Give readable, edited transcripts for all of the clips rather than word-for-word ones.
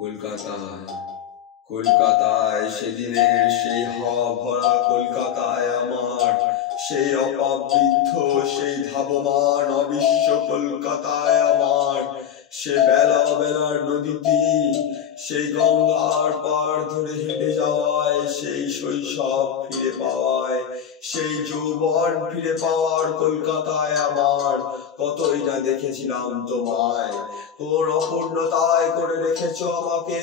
কলকাতায় কলকাতায় সেদিনের সেই হাওয়া ভরা কলকাতায় আমার সেই অপাবৃদ্ধ সেই ধাবমান অবিশ্ব কলকাতায় আমার সে বেলা বেলার নদীটি সেই গঙ্গার পার ধরে হেঁটে যাওয়ায় সেই শৈশব ফিরে পাওয়ায় সেই যৌবন ফিরে পাওয়ার কলকাতায় আমার কতই না দেখেছিলাম তোমায়, কোন অপূর্ণতায় করে রেখেছো আমাকে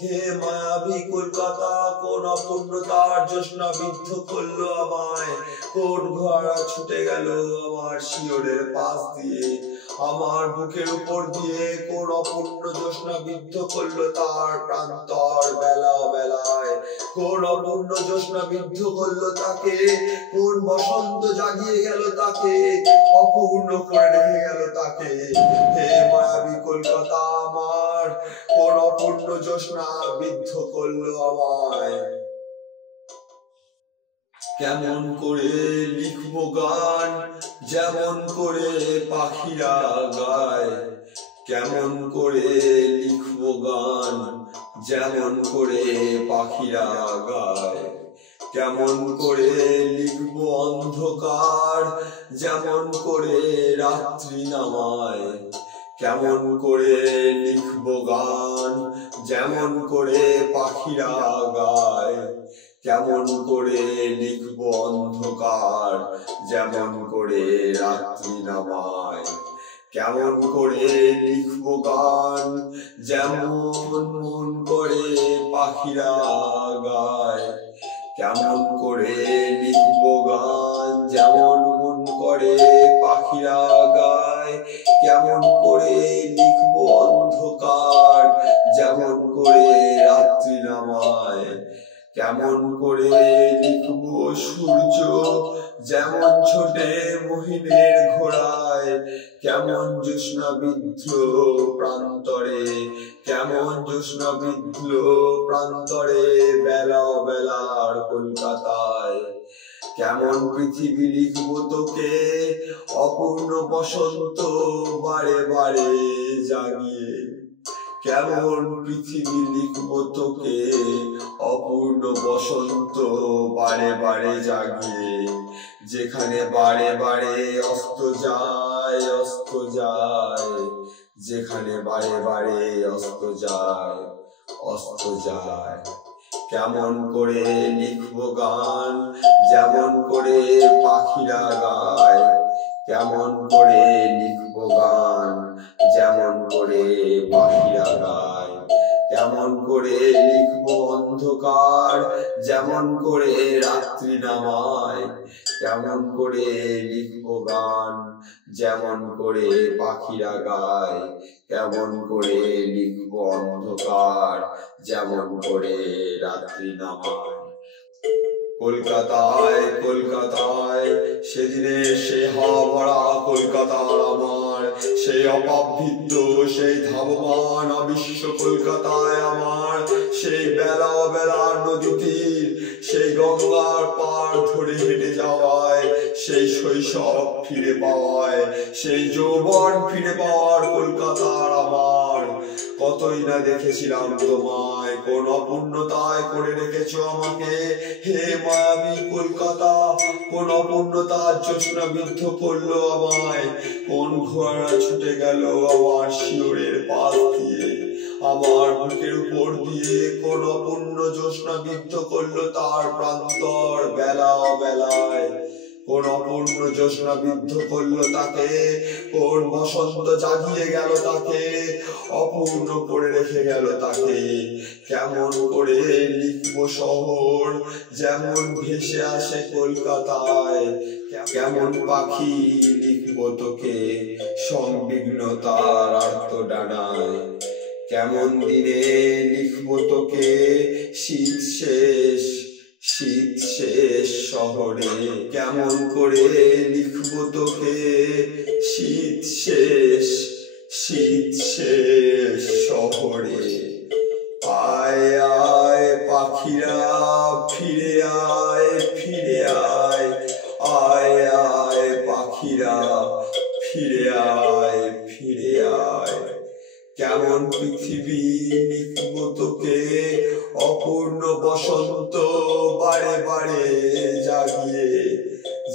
হে মায়াবী কলকাতা, কোন অপূর্ণতার জ্যোৎস্না বিদ্ধ করলো আমায়, কোন ঘোড়া ছুটে গেল আমার শিয়রের পাশ দিয়ে, আমার বুকের উপর দিয়ে কোন অপূর্ণ জ্যোৎস্না বিদ্ধ করলো তার প্রান্তর বেলা বেলায়, কোন অপূর্ণ জ্যোৎস্না বিদ্ধ করলো তাকে, কোন বসন্ত জাগিয়ে গেল তাকে, অপূর্ণ করে রেখে গেল তাকে। হে মায়াবী কলকাতা আমার, কোন অপূর্ণ জ্যোৎস্না বিদ্ধ করলো আমায়। কেমন করে লিখবো গান যেমন করে পাখিরা গায়, কেমন করে লিখবো গান যেমন করে পাখিরা গায়, কেমন করে লিখবো অন্ধকার যেমন করে রাত্রি নামায়, কেমন করে লিখবো গান যেমন করে পাখিরা গায়, কেমন করে লিখবো অন্ধকার যেমন করে রাত্রি নামায়, কেমন করে লিখবো গান যেমন মন করে পাখিরা গায়, কেমন করে লিখবো গান যেমন মন করে পাখিরা গায়, কেমন করে লিখবো অন্ধকার যেমন করে রাত্রি নামায়, কেমন করে লিখবো সূর্য যেমন ছোটে মহিনের ঘোড়ায়, কেমন জ্যোৎস্না বিদ্ধ প্রান্তরে, কেমন জ্যোৎস্না বিদ্ধ প্রান্তরে বেলা বেলার কলকাতায়, কেমন পৃথিবী লিখবো তোকে অপূর্ণ বসন্ত বারে বারে জাগিয়ে, কেমন পৃথিবী লিখবো তোকে অপূর্ণ বসন্ত বারে বারে জাগিয়ে, যেখানে বারে বারে অস্ত যায় অস্ত যায়, যেখানে বারে বারে অস্ত যায় অস্ত যায়। কেমন করে লিখবো গান যেমন করে পাখিরা গায়, কেমন করে লিখবো গান যেমন করে পাখিরা গায়, কেমন করে লিখবো অন্ধকার যেমন করে রাত্রি নামায়, কেমন করে লিখবো গান যেমন করে পাখিরা গায়, কেমন করে লিখবো অন্ধকার যেমন করে রাত্রি নামায়। কলকাতায় কলকাতায় সেদিনের সেই হাওয়া ভরা কলকাতার আমার সেই অপাবৃদ্ধ সেই ধাবমান অবিশ্ব কলকাতায় আমার সেই বেলা বেলার নদীটির সেই গঙ্গার পার ধরে হেঁটে যাওয়ায় সেই শৈশব ফিরে পাওয়ায় সেই যৌবন ফিরে পাওয়ার কলকাতার আমার কতই না দেখেছিলাম তোমায়, কোন অপূর্ণতায় করে রেখেছো আমাকে হে মায়াবী কলকাতা, কোন অপূর্ণতার জ্যোৎস্না বিদ্ধ করলো আমায়, কোন ঘোড়া ছুটে গেল আমার শিয়রের পাশ দিয়ে, আমার বুকের উপর দিয়ে কোন অপূর্ণ জ্যোৎস্না বিদ্ধ করলো তার প্রান্তর বেলা বেলায়, কোন অপূর্ণ জ্যোৎস্না বিদ্ধ করলো তাকে, কোন বসন্ত জাগিয়ে গেল তাকে, অপূর্ণ করে রেখে গেল তাকে। কেমন করে লিখবো শহর যেমন ভেসে আসে কলকাতায়, কেমন পাখি লিখবো তোকে সংবিঘ্নতার আর্ত ডানায়, কেমন দিনে লিখবো তোকে শীত শেষ শীত শেষ শহরে, কেমন করে লিখবো তোকে শীত শেষ শহরে। আয় আয় পাখিরা ফিরে আয় ফিরে আয়, আয় আয় পাখিরা ফিরে আয় ফিরে আয়, কেমন পৃথিবী লিখব তোকে, অপূর্ণ বসন্ত বারে বারে জাগিয়ে,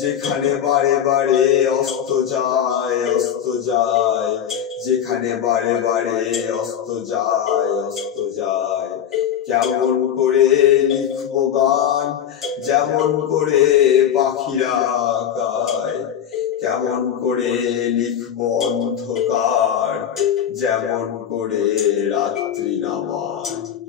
যেখানে বারে বারে অস্ত যায় অস্ত যায়, যেখানে বারে বারে অস্ত যায় অস্ত যায়। কেমন করে লিখব গান, যেমন করে পাখিরা গায়, কেমন করে লিখব অন্ধকার, যেমন করে রাত্রি নামায়।